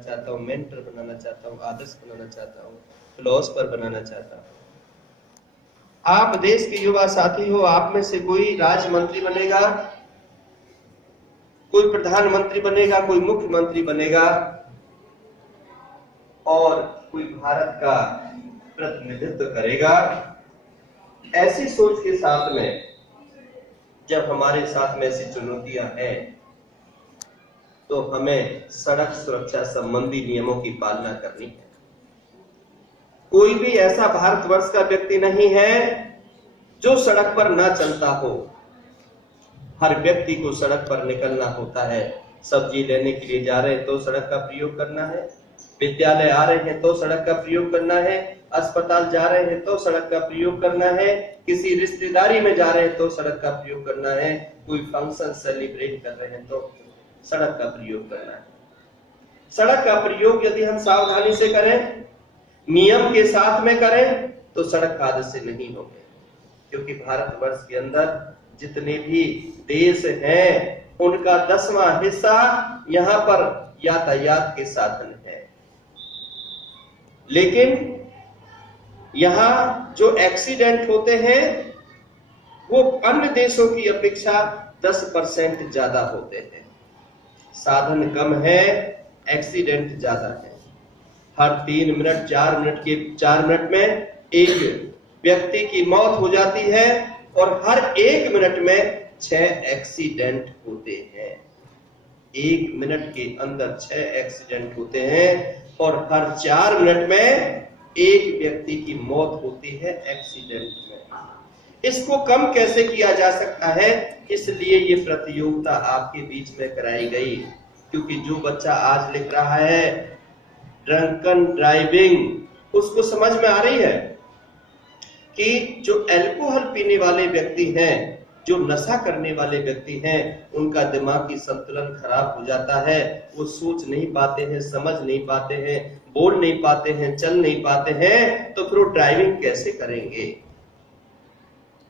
चाहता हूँ, मेंटर बनाना चाहता हूँ, आदर्श बनाना चाहता हूँ, फिलोसफर बनाना चाहता हूँ। आप देश के युवा साथी हो, आप में से कोई राज्य मंत्री बनेगा, कोई प्रधानमंत्री बनेगा, कोई मुख्यमंत्री बनेगा और कोई भारत का प्रतिनिधित्व करेगा। ऐसी सोच के साथ में जब हमारे साथ में ऐसी चुनौतियां हैं तो हमें सड़क सुरक्षा संबंधी नियमों की पालना करनी है। कोई भी ऐसा भारतवर्ष का व्यक्ति नहीं है जो सड़क पर ना चलता हो। हर व्यक्ति को सड़क पर निकलना होता है। सब्जी लेने के लिए जा रहे हैं तो सड़क का प्रयोग करना है, विद्यालय आ रहे हैं तो सड़क का प्रयोग करना है, अस्पताल जा रहे हैं तो सड़क का प्रयोग करना है, किसी रिश्तेदारी में जा रहे हैं तो सड़क का प्रयोग करना है, कोई फंक्शन सेलिब्रेट कर रहे हैं तो सड़क का प्रयोग करना है। सड़क का प्रयोग यदि हम सावधानी से करें, नियम के साथ में करें तो सड़क हादसे नहीं होंगे। क्योंकि भारतवर्ष के अंदर जितने भी देश हैं उनका 10वां हिस्सा यहाँ पर यातायात के साधन है। लेकिन यहाँ जो एक्सीडेंट होते हैं वो अन्य देशों की अपेक्षा 10% ज्यादा होते हैं। साधन कम है, एक्सीडेंट ज्यादा है। हर 3 मिनट 4 मिनट में एक व्यक्ति की मौत हो जाती है और हर 1 मिनट में 6 एक्सीडेंट होते हैं। 1 मिनट के अंदर 6 एक्सीडेंट होते हैं और हर 4 मिनट में एक व्यक्ति की मौत होती है एक्सीडेंट में। इसको कम कैसे किया जा सकता है, इसलिए ये प्रतियोगिता आपके बीच में कराई गई। क्योंकि जो बच्चा आज लिख रहा है ड्रंकन ड्राइविंग, उसको समझ में आ रही है कि जो अल्कोहल पीने वाले व्यक्ति हैं, जो नशा करने वाले व्यक्ति हैं, उनका दिमागी संतुलन खराब हो जाता है। वो सोच नहीं पाते हैं, समझ नहीं पाते हैं, बोल नहीं पाते हैं, चल नहीं पाते हैं, तो फिर वो ड्राइविंग कैसे करेंगे।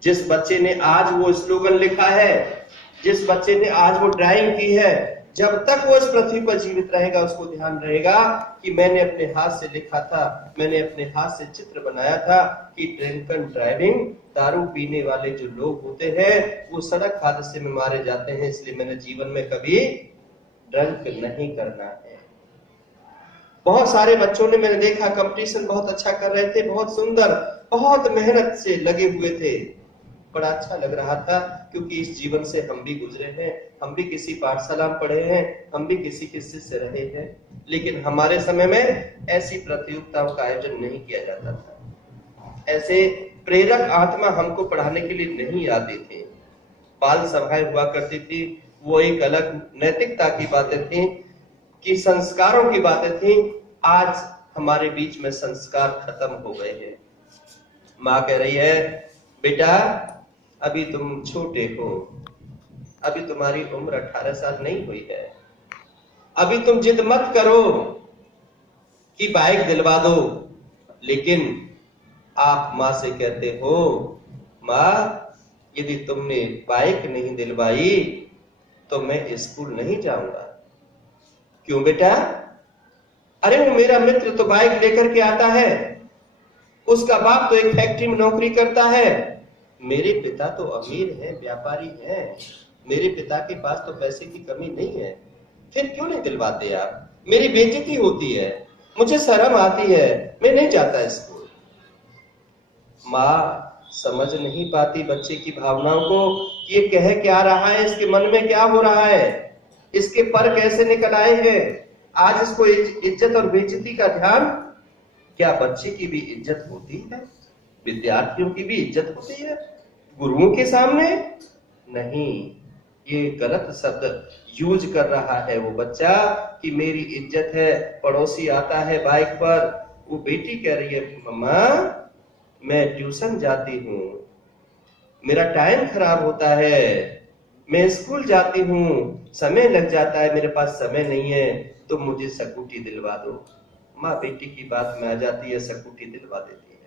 जिस बच्चे ने आज वो स्लोगन लिखा है, जिस बच्चे ने आज वो ड्राइंग की है, जब तक वो इस पृथ्वी पर जीवित रहेगा उसको ध्यान रहेगा कि मैंने अपने हाथ से लिखा था, मैंने अपने हाथ से चित्र बनाया था कि ड्रिंकन ड्राइविंग, दारू पीने वाले जो लोग होते हैं वो सड़क हादसे में मारे जाते हैं, इसलिए मैंने जीवन में कभी ड्रंक नहीं करना है। बहुत सारे बच्चों ने मैंने देखा कंपटीशन बहुत अच्छा कर रहे थे, बहुत सुंदर, बहुत मेहनत से लगे हुए थे, बड़ा अच्छा लग रहा था। क्योंकि इस जीवन से हम भी गुजरे हैं, हम भी किसी पाठशाला में पढ़े हैं, हम भी किसी के शिष्य रहे हैं। लेकिन हमारे समय में ऐसी प्रतियोगिताओं का आयोजन नहीं किया जाता था। ऐसे प्रेरक आत्मा हमको पढ़ाने के लिए नहीं आते थे। बाल सभाएं हुआ करती थी, वो एक अलग नैतिकता की बातें थी, कि संस्कारों की बातें थी। आज हमारे बीच में संस्कार खत्म हो गए हैं। माँ कह रही है बेटा अभी तुम छोटे हो, अभी तुम्हारी उम्र 18 साल नहीं हुई है, अभी तुम जिद मत करो कि बाइक दिलवा दो। लेकिन आप माँ से कहते हो माँ यदि तुमने बाइक नहीं दिलवाई तो मैं स्कूल नहीं जाऊंगा। क्यों बेटा? अरे वो मेरा मित्र तो बाइक लेकर के आता है, उसका बाप तो एक फैक्ट्री में नौकरी करता है, मेरे पिता तो अमीर हैं, व्यापारी हैं, मेरे पिता के पास तो पैसे की कमी नहीं है, फिर क्यों नहीं दिलवाते आप? मेरी बेइज्जती होती है, मुझे शर्म आती है, मैं नहीं जाता स्कूल। माँ समझ नहीं पाती बच्चे की भावनाओं को, ये कह क्या रहा है, इसके मन में क्या हो रहा है, इसके पर कैसे निकल आए हैं। आज इसको इज्जत और बेइज्जती का ध्यान। क्या बच्चे की भी इज्जत होती है? विद्यार्थियों की भी इज्जत होती है गुरुओं के सामने? नहीं, ये गलत शब्द यूज कर रहा है वो बच्चा कि मेरी इज्जत है। पड़ोसी आता है बाइक पर, वो बेटी कह रही है मम्मा मैं ट्यूशन जाती हूँ, मेरा टाइम खराब होता है, मैं स्कूल जाती हूँ, समय लग जाता है, मेरे पास समय नहीं है, तो मुझे स्कूटी दिलवा दो। माँ बेटी की बात में आ जाती है, स्कूटी दिलवा देती है।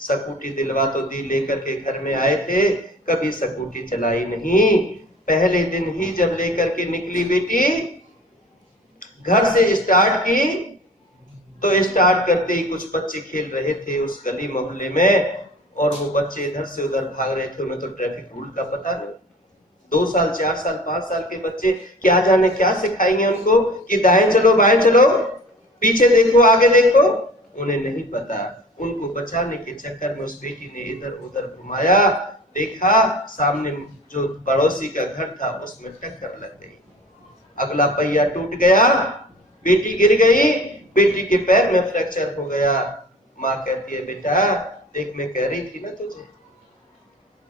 स्कूटी दिलवा तो दी, लेकर के घर में आए थे, कभी स्कूटी चलाई नहीं। पहले दिन ही जब लेकर के निकली बेटी, घर से स्टार्ट की तो स्टार्ट करते ही कुछ बच्चे खेल रहे थे उस गली मोहल्ले में, और वो बच्चे इधर से उधर भाग रहे थे, उन्हें तो ट्रैफिक रूल का पता नहीं। 2 साल 4 साल 5 साल के बच्चे क्या जाने क्या सिखाएंगे उनको कि दाएं चलो बाएं चलो, पीछे देखो आगे देखो, उन्हें नहीं पता। उनको बचाने के चक्कर में उस बेटी ने इधर उधर घुमाया, देखा सामने जो पड़ोसी का घर था उसमें टक्कर लग गई, अगला पहिया टूट गया, बेटी गिर गई, बेटी के पैर में फ्रैक्चर हो गया। माँ कहती है बेटा देख मैं कह रही थी ना तुझे,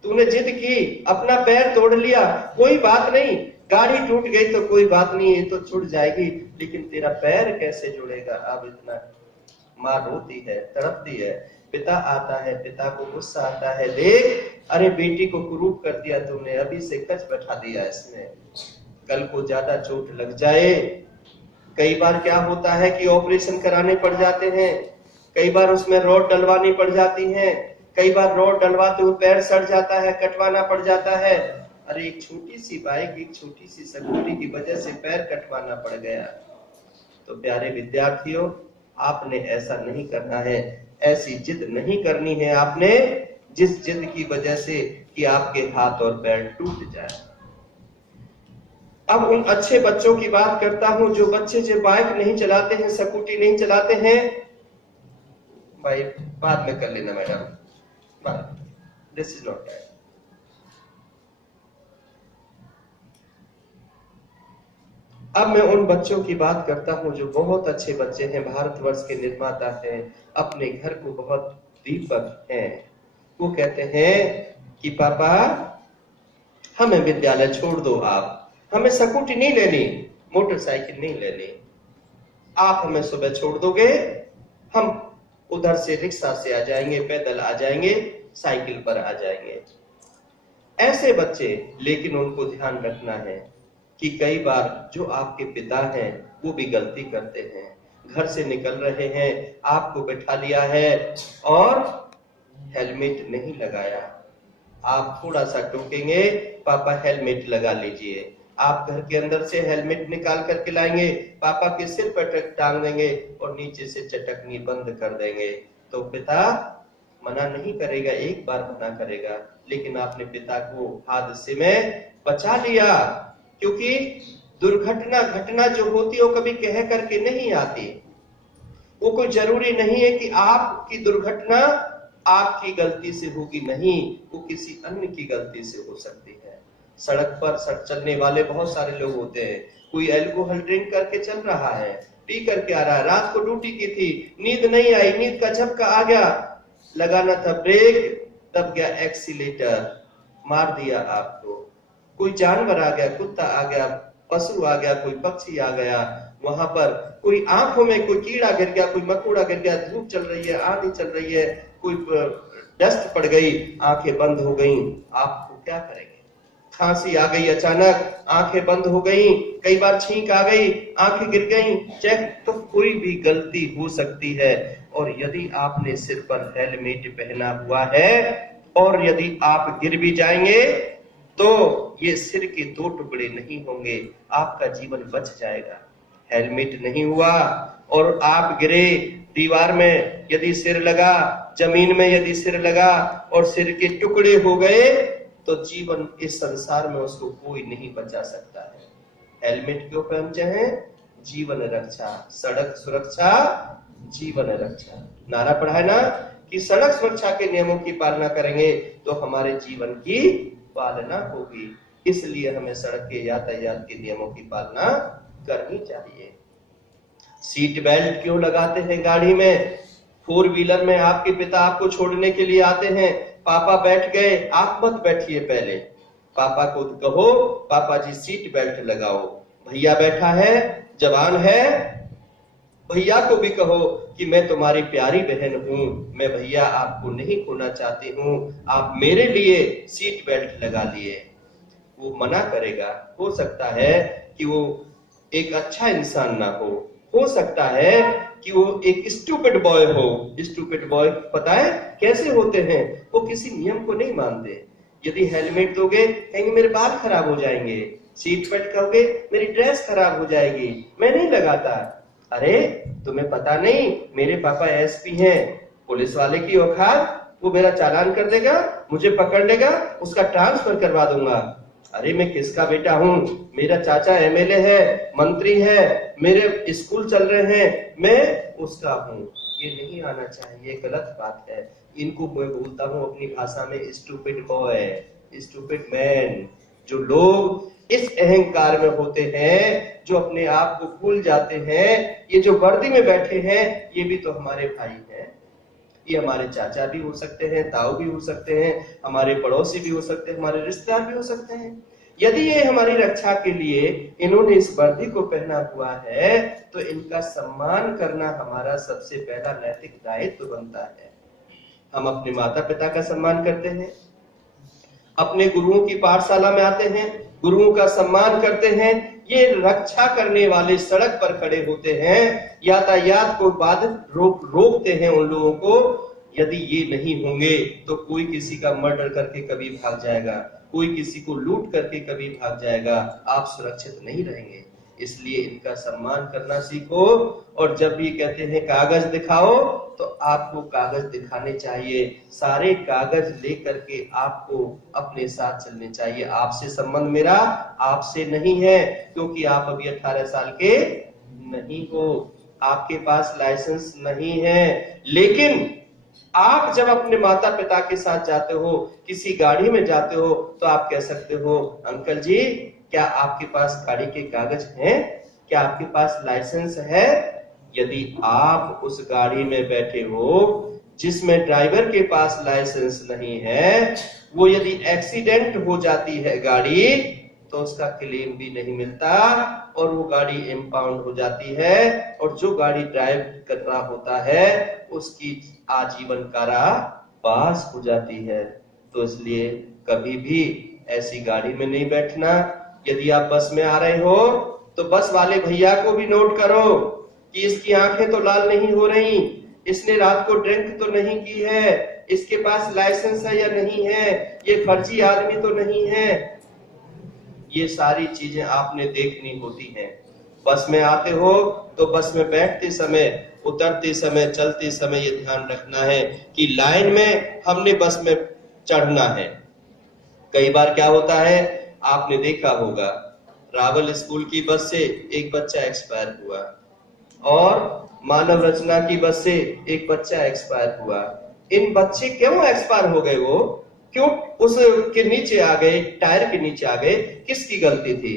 तूने जिद की, अपना पैर तोड़ लिया, कोई बात नहीं, गाड़ी टूट गई तो कोई बात नहीं, ये तो छूट जाएगी, लेकिन तेरा पैर कैसे जुड़ेगा अब इतना। माँ रोती है, तड़पती है, पिता आता है, पिता को गुस्सा आता है, देख अरे बेटी को कुरूप कर दिया तूने, अभी से कच बैठा दिया इसने, कल को ज्यादा चोट लग जाए। कई बार क्या होता है कि ऑपरेशन कराने पड़ जाते हैं, कई बार उसमें रॉड डलवानी पड़ जाती है, कई बार रॉड डलवाते हुए पैर सड़ जाता है, कटवाना पड़ जाता है। अरे एक छोटी सी बाइक, एक छोटी सी स्कूटी की वजह से पैर कटवाना पड़ गया। तो प्यारे विद्यार्थियों, आपने ऐसा नहीं करना है, ऐसी जिद नहीं करनी है आपने जिस जिद की वजह से कि आपके हाथ और पैर टूट जाए। अब उन अच्छे बच्चों की बात करता हूं, जो बच्चे जो बाइक नहीं चलाते हैं, स्कूटी नहीं चलाते हैं, भाई बाद में कर लेना madam, this is not time. अब मैं उन बच्चों की बात करता हूं जो बहुत अच्छे बच्चे हैं, भारतवर्ष के निर्माता हैं, अपने घर को बहुत दीपक हैं। वो कहते हैं कि पापा हमें विद्यालय छोड़ दो, आप हमें स्कूटी नहीं लेनी, मोटरसाइकिल नहीं लेनी, आप हमें सुबह छोड़ दोगे, हम उधर से रिक्शा से आ जाएंगे, पैदल आ जाएंगे, साइकिल पर आ जाएंगे। ऐसे बच्चे, लेकिन उनको ध्यान रखना है कि कई बार जो आपके पिता हैं वो भी गलती करते हैं, घर से निकल रहे हैं, आपको बैठा लिया है और हेलमेट नहीं लगाया, आप थोड़ा सा टोकेंगे, पापा हेलमेट लगा लीजिए, आप घर के अंदर से हेलमेट निकाल करके लाएंगे, पापा के सिर पर टांग देंगे और नीचे से चटकनी बंद कर देंगे। तो पिता मना नहीं करेगा, एक बार मना करेगा, लेकिन आपने पिता को हादसे में बचा लिया, क्योंकि दुर्घटना घटना जो होती है वो कभी कह करके नहीं आती। वो कोई जरूरी नहीं है कि आपकी दुर्घटना आपकी गलती से होगी, नहीं, वो किसी अन्य की गलती से हो सकती है। सड़क पर चलने वाले बहुत सारे लोग होते हैं, कोई अल्कोहल ड्रिंक करके चल रहा है, पी करके आ रहा है, रात को ड्यूटी की थी, नींद नहीं आई, नींद का झपका आ गया, लगाना था ब्रेक, तब गया एक्सीलेटर, मार दिया आपको। कोई जानवर आ गया, कुत्ता आ गया, पशु आ गया, कोई पक्षी आ गया, वहां पर कोई आंखों में कोई कीड़ा गिर गया, कोई मकोड़ा गिर गया, धूप चल रही है, आंधी चल रही है, कोई डस्ट पड़ गई, आंखें बंद हो गई, आपको क्या करेंगे? खांसी आ गई अचानक, आंखें बंद हो गई, कई बार छींक आ गई, आंखें गिर गई, चेक, तो कोई भी गलती हो सकती है। और यदि आपने सिर पर हेलमेट पहना हुआ है और यदि आप गिर भी जाएंगे तो ये सिर के 2 टुकड़े नहीं होंगे, आपका जीवन बच जाएगा। हेलमेट नहीं हुआ और आप गिरे, दीवार में यदि सिर लगा, जमीन में यदि सिर लगा और सिर के टुकड़े हो गए तो जीवन इस संसार में उसको कोई नहीं बचा सकता है। हेलमेट क्यों पहनते हैं? जीवन रक्षा, सड़क सुरक्षा, जीवन रक्षा। नारा पढ़ा है ना कि सड़क सुरक्षा के नियमों की पालना करेंगे तो हमारे जीवन की पालना होगी, इसलिए हमें सड़क के यातायात के नियमों की पालना करनी चाहिए। सीट बेल्ट क्यों लगाते हैं गाड़ी में? 4 व्हीलर में आपके पिता आपको छोड़ने के लिए आते हैं, पापा बैठ गए, आप मत बैठिए, पहले पापा को कहो पापा जी सीट बेल्ट लगाओ, भैया बैठा है, जवान है, भैया को भी कहो कि मैं तुम्हारी प्यारी बहन हूं, मैं भैया आपको नहीं खोना चाहती हूं, आप मेरे लिए सीट बेल्ट लगा लिए। वो मना करेगा, हो सकता है कि वो एक अच्छा इंसान ना हो सकता है कि वो एक स्टूपिड बॉय हो। स्टूपिड बॉय पता है कैसे होते हैं? वो किसी नियम को नहीं मानते। यदि हेलमेट दोगे कहेंगे मेरे बाल खराब हो जाएंगे, सीट बेल्ट कहोगे मेरी ड्रेस खराब हो जाएगी, मैं नहीं लगाता। अरे तुम्हें पता नहीं, मेरे पापा एसपी हैं, पुलिस वाले की औकात, वो मेरा चालान कर देगा, मुझे पकड़ लेगा, उसका ट्रांसफर करवा दूंगा। अरे मैं किसका बेटा हूँ, मेरा चाचा एमएलए है, मंत्री है, मेरे स्कूल चल रहे हैं, मैं उसका हूँ। ये नहीं आना चाहिए, गलत बात है। इनको मैं बोलता हूँ अपनी भाषा में स्टूपिड बॉय, स्टूपिड मैन। जो लोग इस अहंकार में होते हैं, जो अपने आप को भूल जाते हैं, ये जो वर्दी में बैठे हैं, ये भी तो हमारे भाई हैं, ये हमारे चाचा भी हो सकते हैं, ताऊ भी हो सकते हैं, हमारे पड़ोसी भी हो सकते हैं, हमारे रिश्तेदार भी हो सकते हैं। यदि ये हमारी रक्षा के लिए इन्होंने इस वर्दी को पहना हुआ है, तो इनका सम्मान करना हमारा सबसे पहला नैतिक दायित्व बनता है। हम अपने माता पिता का सम्मान करते हैं, अपने गुरुओं की पाठशाला में आते हैं, गुरुओं का सम्मान करते हैं। ये रक्षा करने वाले सड़क पर खड़े होते हैं, यातायात को बाधित रोकते हैं उन लोगों को। यदि ये नहीं होंगे तो कोई किसी का मर्डर करके कभी भाग जाएगा, कोई किसी को लूट करके कभी भाग जाएगा, आप सुरक्षित नहीं रहेंगे। इसलिए इनका सम्मान करना सीखो। और जब भी कहते हैं कागज दिखाओ, तो आपको कागज दिखाने चाहिए, सारे कागज लेकर के आपको अपने साथ चलने चाहिए। आपसे संबंध मेरा आपसे नहीं है, क्योंकि आप अभी 18 साल के नहीं हो, आपके पास लाइसेंस नहीं है। लेकिन आप जब अपने माता पिता के साथ जाते हो, किसी गाड़ी में जाते हो, तो आप कह सकते हो अंकल जी क्या आपके पास गाड़ी के कागज हैं, क्या आपके पास लाइसेंस है। यदि आप उस गाड़ी में बैठे हो जिसमें ड्राइवर के पास लाइसेंस नहीं है, वो यदि एक्सीडेंट हो जाती है गाड़ी, तो उसका क्लेम भी नहीं मिलता और वो गाड़ी इम्पाउंड हो जाती है, और जो गाड़ी ड्राइव कर रहा होता है उसकी आजीवन कारावास हो जाती है। तो इसलिए कभी भी ऐसी गाड़ी में नहीं बैठना। यदि आप बस में आ रहे हो तो बस वाले भैया को भी नोट करो कि इसकी आंखें तो लाल नहीं हो रही, इसने रात को ड्रिंक तो नहीं की है, इसके पास लाइसेंस है या नहीं है, ये फर्जी आदमी तो नहीं है। ये सारी चीजें आपने देखनी होती हैं। बस में आते हो तो बस में बैठते समय, उतरते समय, चलते समय ये ध्यान रखना है कि लाइन में हमने बस में चढ़ना है। कई बार क्या होता है, आपने देखा होगा, रावल स्कूल की बस से एक बच्चा एक्सपायर हुआ और मानव रचना की बस से एक बच्चा एक्सपायर हुआ। इन बच्चे क्यों एक्सपायर हो गए, वो क्यों उस के नीचे आ गए, टायर के नीचे आ गए? किसकी गलती थी?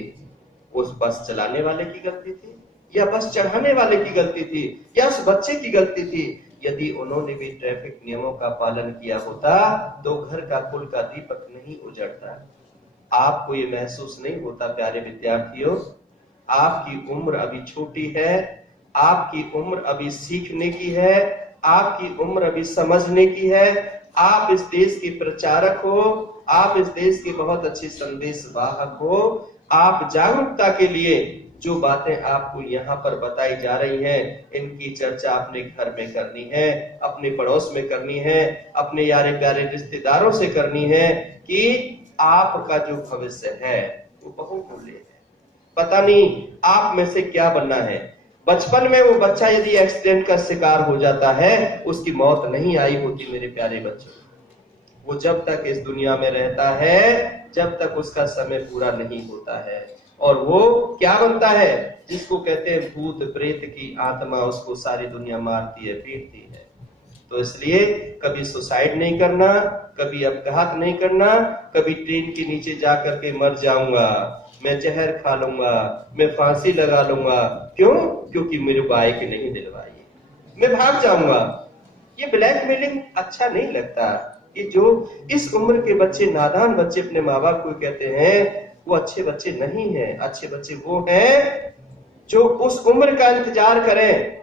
उस बस चलाने वाले की गलती थी, या बस चढ़ाने वाले की गलती थी, या उस बच्चे की गलती थी? यदि उन्होंने भी ट्रैफिक नियमों का पालन किया होता तो घर का कुल का दीपक नहीं उजड़ता। आपको ये महसूस नहीं होता प्यारे विद्यार्थियों, आपकी उम्र अभी छोटी है, आपकी उम्र अभी सीखने की है, आपकी उम्र अभी समझने की है। आप इस देश के प्रचारक हो, आप इस देश के बहुत अच्छे संदेश वाहक हो। आप जागरूकता के लिए जो बातें आपको यहाँ पर बताई जा रही हैं, इनकी चर्चा अपने घर में करनी है, अपने पड़ोस में करनी है, अपने यारे प्यारे रिश्तेदारों से करनी है कि आपका जो भविष्य है वो बहुमूल्य है। पता नहीं आप में से क्या बनना है। बचपन में वो बच्चा यदि एक्सीडेंट का शिकार हो जाता है, उसकी मौत नहीं आई होती मेरे प्यारे बच्चों। वो जब तक इस दुनिया में रहता है, जब तक उसका समय पूरा नहीं होता है, और वो क्या बनता है, जिसको कहते हैं भूत प्रेत की आत्मा, उसको सारी दुनिया मारती है, पीटती है। तो इसलिए कभी सुसाइड नहीं करना, कभी अपघात नहीं करना, कभी ट्रेन के नीचे जा करके मर जाऊंगा, मैं जहर खा लूंगा, मैं फांसी लगा लूंगा, क्यों? क्योंकि मेरे बाइक नहीं दिलवाई, मैं भाग जाऊंगा। ये ब्लैकमेलिंग अच्छा नहीं लगता। कि जो इस उम्र के बच्चे, नादान बच्चे अपने माँ बाप को कहते हैं, वो अच्छे बच्चे नहीं हैं। अच्छे बच्चे वो हैं जो उस उम्र का इंतजार करें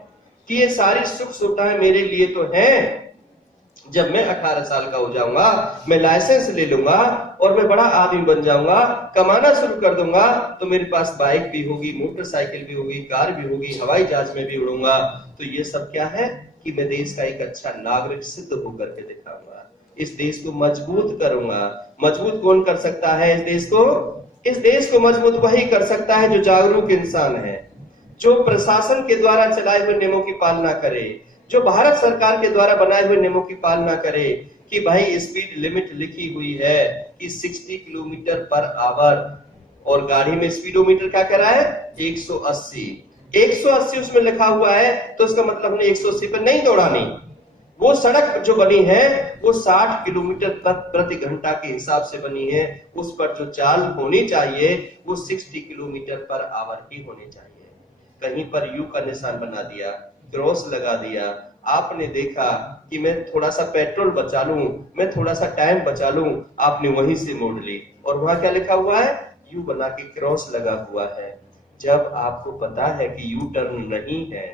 कि ये सारी सुख सुविधाएं मेरे लिए तो हैं, जब मैं 18 साल का हो जाऊंगा, मैं लाइसेंस ले लूंगा और मैं बड़ा आदमी बन जाऊंगा, कमाना शुरू कर दूंगा, तो मेरे पास बाइक भी होगी, मोटरसाइकिल भी होगी, कार भी होगी, हवाई जहाज में भी उड़ूंगा। तो ये सब क्या है कि मैं देश का एक अच्छा नागरिक सिद्ध होकर के दिखाऊंगा, इस देश को मजबूत करूंगा। मजबूत कौन कर सकता है इस देश को? इस देश को मजबूत वही कर सकता है जो जागरूक इंसान है, जो प्रशासन के द्वारा चलाए हुए नियमों की पालना करे, जो भारत सरकार के द्वारा बनाए हुए नियमों की पालना करे कि भाई स्पीड लिमिट लिखी हुई है कि 60 किलोमीटर पर आवर, और गाड़ी में स्पीडोमीटर क्या कह रहा है 180 उसमें लिखा हुआ है, तो इसका मतलब हमने 180 पर नहीं दौड़ानी। वो सड़क जो बनी है वो 60 किलोमीटर प्रति घंटा के हिसाब से बनी है, उस पर जो चाल होनी चाहिए वो 60 किलोमीटर पर आवर ही होनी चाहिए। कहीं पर यू का निशान बना दिया, क्रॉस लगा दिया, आपने देखा कि मैं थोड़ा सा पेट्रोल बचा लूं, मैं थोड़ा सा टाइम बचा लूं, आपने वहीं से मोड़ ली और वहां क्या लिखा हुआ है यू बना के क्रॉस लगा हुआ है। जब आपको पता है कि यू टर्न नहीं है,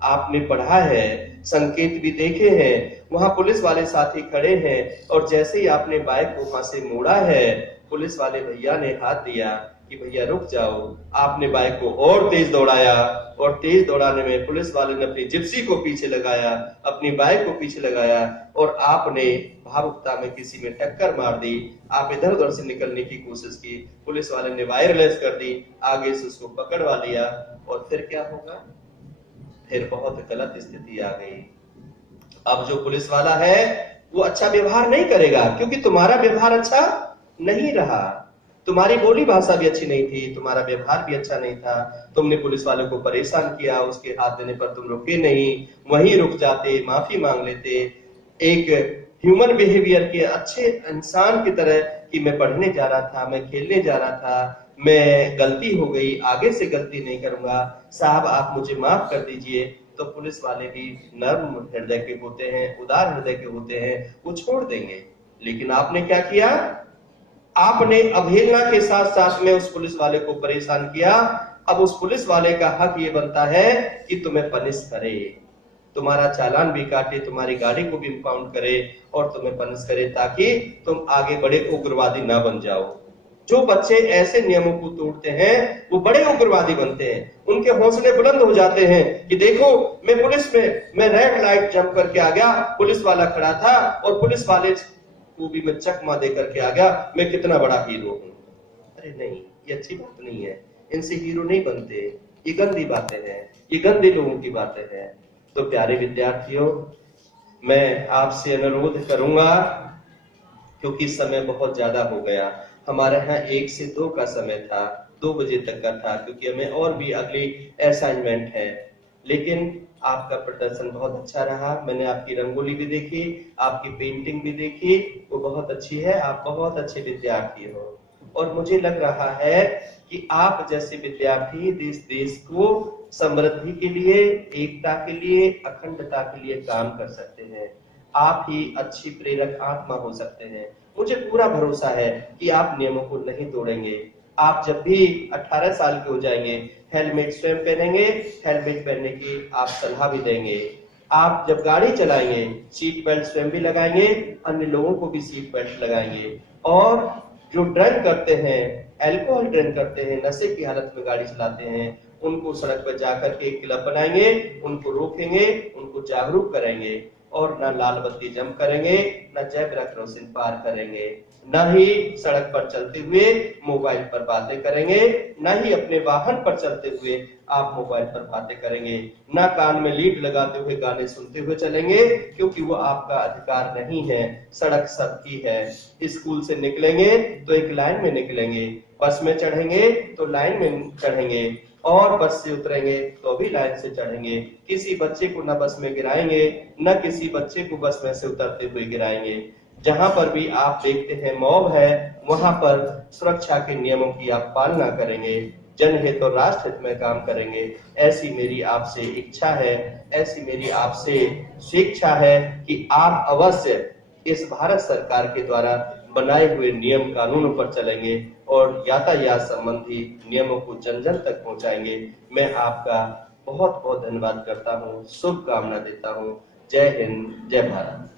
आपने पढ़ा है, संकेत भी देखे हैं, वहां पुलिस वाले साथी खड़े हैं, और जैसे ही आपने बाइक को वहां से मोड़ा है, पुलिस वाले भैया ने हाथ दिया कि भैया रुक जाओ, आपने बाइक को और तेज दौड़ाया, और तेज दौड़ाने में पुलिस वाले ने अपनी जिप्सी को पीछे लगाया, अपनी बाइक को पीछे लगाया, और आपने भावुकता में किसी में टक्कर मार दी। आप इधर उधर से निकलने की कोशिश की, पुलिस वाले ने वायरलेस कर दी, आगे से उसको पकड़वा लिया, और फिर क्या होगा, फिर बहुत गलत स्थिति आ गई। अब जो पुलिस वाला है वो अच्छा व्यवहार नहीं करेगा, क्योंकि तुम्हारा व्यवहार अच्छा नहीं रहा, तुम्हारी बोली भाषा भी अच्छी नहीं थी, तुम्हारा व्यवहार भी अच्छा नहीं था, तुमने पुलिस वाले को परेशान किया, उसके हाथ देने पर तुम रुके नहीं, वहीं रुक जाते, माफी मांग लेते, एक ह्यूमन बिहेवियर के अच्छे इंसान की तरह कि मैं पढ़ने जा रहा था, मैं खेलने जा रहा था, मैं गलती हो गई, आगे से गलती नहीं करूंगा, साहब आप मुझे माफ कर दीजिए, तो पुलिस वाले भी नर्म हृदय के होते हैं, उदार हृदय के होते हैं, वो छोड़ देंगे। लेकिन आपने क्या किया, आपने अवहेलना के साथ साथ में उस पुलिस वाले को परेशान किया। अब उस पुलिस वाले का हक ये बनता है कि तुम्हें पनिश करे, तुम्हारा चालान भी काटे, तुम्हारी गाड़ी को भी इंपाउंड करे और तुम्हें पनिश करे, ताकि तुम आगे बड़े उग्रवादी ना बन जाओ। जो बच्चे ऐसे नियमों को तोड़ते हैं वो बड़े उग्रवादी बनते हैं, उनके हौसले बुलंद हो जाते हैं कि देखो मैं पुलिस में, मैं रेड लाइट जंप करके आ गया, पुलिस वाला खड़ा था और पुलिस वाले को भी मैं चकमा दे करके आ गया, मैं कितना बड़ा हीरो हूं। अरे नहीं, ये अच्छी बात नहीं है, इनसे हीरो नहीं बनते, ये गंदी बातें हैं, ये गंदे लोगों की बातें हैं। तो प्यारे विद्यार्थियों, मैं आपसे अनुरोध करूंगा, क्योंकि समय बहुत ज्यादा हो गया, हमारे यहाँ 1 से 2 का समय था, 2 बजे तक का था, क्योंकि हमें और भी अगली असाइनमेंट है, लेकिन आपका प्रदर्शन बहुत अच्छा रहा। मैंने आपकी रंगोली भी देखी, आपकी पेंटिंग भी देखी, वो बहुत अच्छी है, आप बहुत अच्छे विद्यार्थी हो, और मुझे लग रहा है कि आप जैसे विद्यार्थी देश को समृद्धि के लिए, एकता के लिए, अखंडता के लिए काम कर सकते हैं। आप ही अच्छी प्रेरक आत्मा हो सकते हैं। मुझे पूरा भरोसा है कि आप नियमों को नहीं तोड़ेंगे। आप जब भी 18 साल के हो जाएंगे, हेलमेट स्वयं पहनेंगे, हेलमेट पहनने की आप सलाह भी देंगे। आप जब गाड़ी चलाएंगे, सीट बेल्ट स्वयं भी लगाएंगे, अन्य लोगों को भी सीट बेल्ट लगाएंगे। और जो ड्रिंक करते हैं, अल्कोहल ड्रिंक करते हैं, नशे की हालत में गाड़ी चलाते हैं, उनको सड़क पर जाकर के एक क्लब बनाएंगे, उनको रोकेंगे, उनको जागरूक करेंगे, और ना लाल बत्ती जंप करेंगे, ना जेब्रा क्रॉसिंग पार करेंगे, ना ही सड़क पर चलते हुए मोबाइल पर बातें करेंगे, ना ही अपने वाहन पर चलते हुए आप मोबाइल पर बातें करेंगे, ना कान में लीड लगाते हुए गाने सुनते हुए चलेंगे, क्योंकि वो आपका अधिकार नहीं है। सड़क सबकी है। स्कूल से निकलेंगे तो एक लाइन में निकलेंगे, बस में चढ़ेंगे तो लाइन में चढ़ेंगे, और बस से उतरेंगे तो भी लाइन से चढ़ेंगे। किसी बच्चे को न बस में गिराएंगे, न किसी बच्चे को बस में से उतरते हुए गिराएंगे। जहां पर भी आप देखते हैं मॉब है, वहां पर सुरक्षा के नियमों की आप पालना करेंगे, जनहित और राष्ट्र हित में काम करेंगे। ऐसी मेरी आपसे इच्छा है, ऐसी मेरी आपसे शिक्षा है कि आप अवश्य इस भारत सरकार के द्वारा बनाए हुए नियम कानूनों पर चलेंगे और यातायात संबंधी नियमों को जन जन तक पहुंचाएंगे। मैं आपका बहुत बहुत धन्यवाद करता हूं, शुभकामना देता हूं। जय हिंद, जय भारत।